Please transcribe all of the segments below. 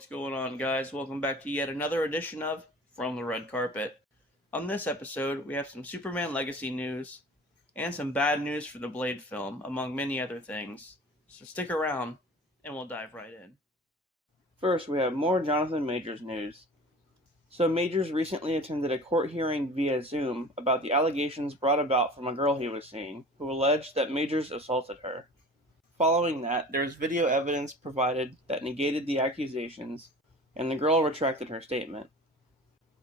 What's going on, guys? Welcome back to yet another edition of From the Red Carpet. On this episode, we have some Superman Legacy news and some bad news for the Blade film, among many other things. So stick around and we'll dive right in. First, we have more Jonathan Majors news. So Majors recently attended a court hearing via Zoom about the allegations brought about from a girl he was seeing, who alleged that Majors assaulted her. Following that, there is video evidence provided that negated the accusations, and the girl retracted her statement.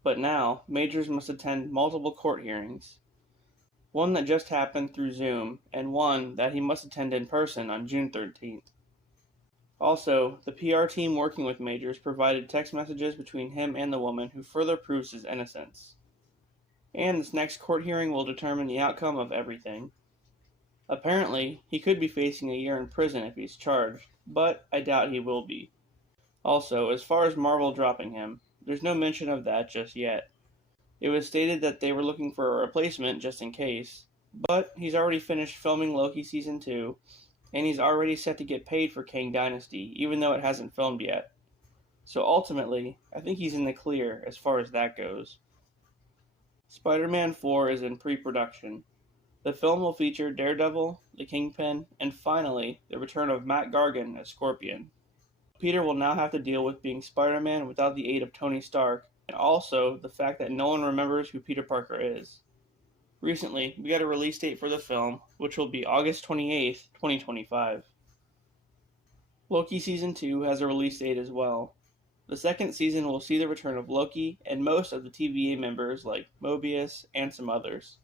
But now, Majors must attend multiple court hearings. One that just happened through Zoom, and one that he must attend in person on June 13th. Also, the PR team working with Majors provided text messages between him and the woman who further proves his innocence. And this next court hearing will determine the outcome of everything. Apparently, he could be facing a year in prison if he's charged, but I doubt he will be. Also, as far as Marvel dropping him, there's no mention of that just yet. It was stated that they were looking for a replacement just in case, but he's already finished filming Loki Season 2, and he's already set to get paid for Kang Dynasty, even though it hasn't filmed yet. So ultimately, I think he's in the clear as far as that goes. Spider-Man 4 is in pre-production. The film will feature Daredevil, the Kingpin, and finally, the return of Matt Gargan as Scorpion. Peter will now have to deal with being Spider-Man without the aid of Tony Stark, and also the fact that no one remembers who Peter Parker is. Recently, we got a release date for the film, which will be August 28th, 2025. Loki Season 2 has a release date as well. The second season will see the return of Loki and most of the TVA members like Mobius and some others.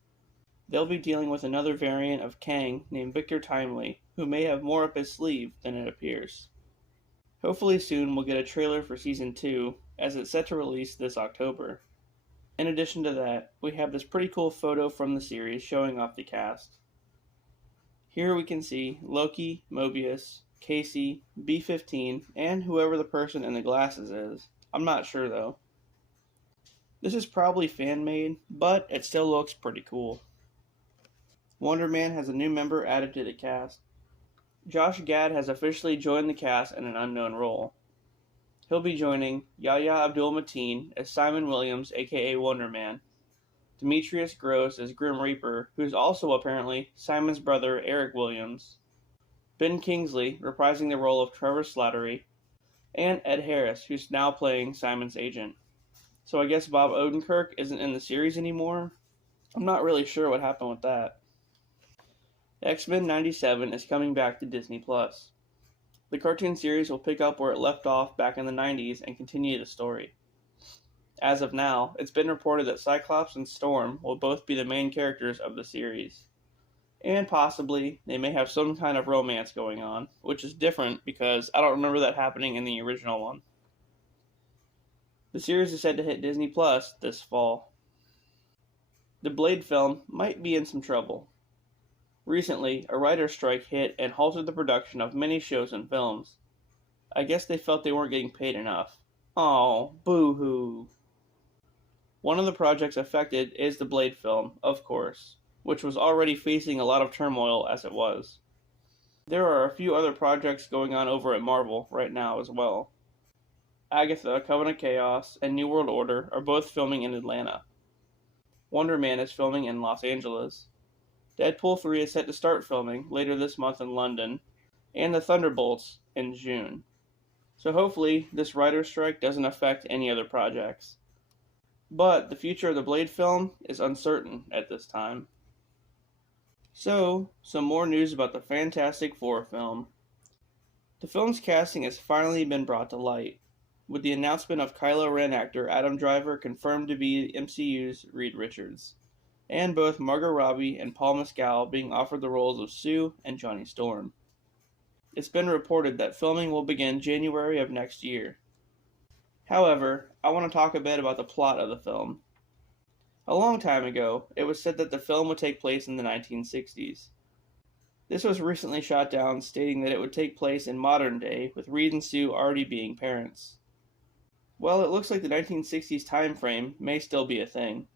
They'll be dealing with another variant of Kang named Victor Timely, who may have more up his sleeve than it appears. Hopefully soon we'll get a trailer for Season 2, as it's set to release this October. In addition to that, we have this pretty cool photo from the series showing off the cast. Here we can see Loki, Mobius, Casey, B-15, and whoever the person in the glasses is. I'm not sure though. This is probably fan-made, but it still looks pretty cool. Wonder Man has a new member added to the cast. Josh Gad has officially joined the cast in an unknown role. He'll be joining Yahya Abdul-Mateen as Simon Williams, aka Wonder Man, Demetrius Gross as Grim Reaper, who's also apparently Simon's brother Eric Williams, Ben Kingsley reprising the role of Trevor Slattery, and Ed Harris, who's now playing Simon's agent. So I guess Bob Odenkirk isn't in the series anymore? I'm not really sure what happened with that. X-Men 97 is coming back to Disney+. The cartoon series will pick up where it left off back in the 90s and continue the story. As of now, it's been reported that Cyclops and Storm will both be the main characters of the series. And possibly, they may have some kind of romance going on, which is different because I don't remember that happening in the original one. The series is said to hit Disney Plus this fall. The Blade film might be in some trouble. Recently, a writer's strike hit and halted the production of many shows and films. I guess they felt they weren't getting paid enough. Aw, boo-hoo. One of the projects affected is the Blade film, of course, which was already facing a lot of turmoil as it was. There are a few other projects going on over at Marvel right now as well. Agatha, Covenant of Chaos, and New World Order are both filming in Atlanta. Wonder Man is filming in Los Angeles. Deadpool 3 is set to start filming later this month in London, and the Thunderbolts in June. So hopefully this writer's strike doesn't affect any other projects. But the future of the Blade film is uncertain at this time. So, some more news about the Fantastic Four film. The film's casting has finally been brought to light, with the announcement of Kylo Ren actor Adam Driver confirmed to be MCU's Reed Richards, and both Margot Robbie and Paul Mescal being offered the roles of Sue and Johnny Storm. It's been reported that filming will begin January of next year. However, I want to talk a bit about the plot of the film. A long time ago, it was said that the film would take place in the 1960s. This was recently shot down, stating that it would take place in modern day, with Reed and Sue already being parents. Well, it looks like the 1960s time frame may still be a thing.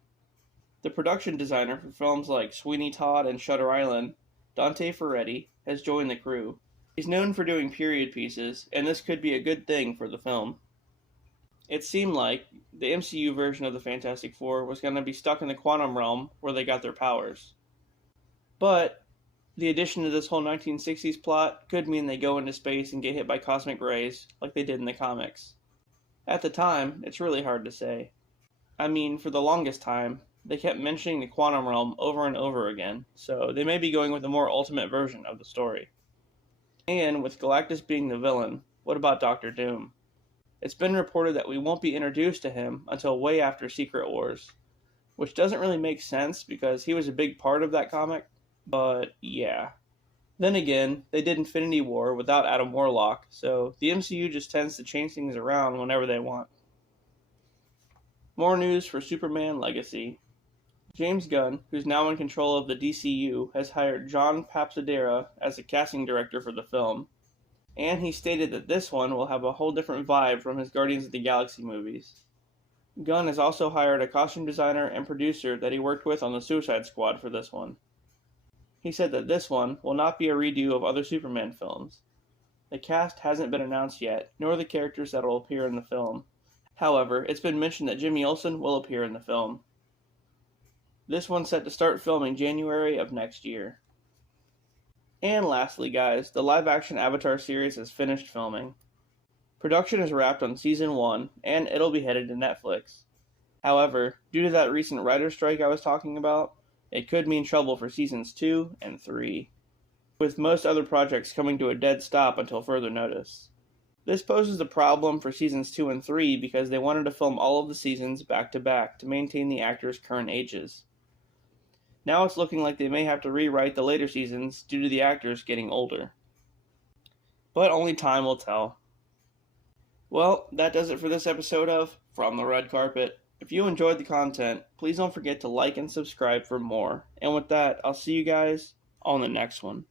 The production designer for films like Sweeney Todd and Shutter Island, Dante Ferretti, has joined the crew. He's known for doing period pieces, and this could be a good thing for the film. It seemed like the MCU version of the Fantastic Four was going to be stuck in the quantum realm where they got their powers. But the addition to this whole 1960s plot could mean they go into space and get hit by cosmic rays like they did in the comics. At the time, it's really hard to say. I mean, for the longest time, they kept mentioning the quantum realm over and over again, so they may be going with a more ultimate version of the story. And with Galactus being the villain, what about Doctor Doom? It's been reported that we won't be introduced to him until way after Secret Wars, which doesn't really make sense because he was a big part of that comic, but yeah. Then again, they did Infinity War without Adam Warlock, so the MCU just tends to change things around whenever they want. More news for Superman Legacy. James Gunn, who's now in control of the DCU, has hired John Papsadera as the casting director for the film, and he stated that this one will have a whole different vibe from his Guardians of the Galaxy movies. Gunn has also hired a costume designer and producer that he worked with on the Suicide Squad for this one. He said that this one will not be a redo of other Superman films. The cast hasn't been announced yet, nor the characters that will appear in the film. However, it's been mentioned that Jimmy Olsen will appear in the film. This one's set to start filming January of next year. And lastly, guys, the live-action Avatar series has finished filming. Production is wrapped on Season 1, and it'll be headed to Netflix. However, due to that recent writer's strike I was talking about, it could mean trouble for Seasons 2 and 3, with most other projects coming to a dead stop until further notice. This poses a problem for Seasons 2 and 3 because they wanted to film all of the seasons back-to-back to maintain the actors' current ages. Now it's looking like they may have to rewrite the later seasons due to the actors getting older. But only time will tell. Well, that does it for this episode of From the Red Carpet. If you enjoyed the content, please don't forget to like and subscribe for more. And with that, I'll see you guys on the next one.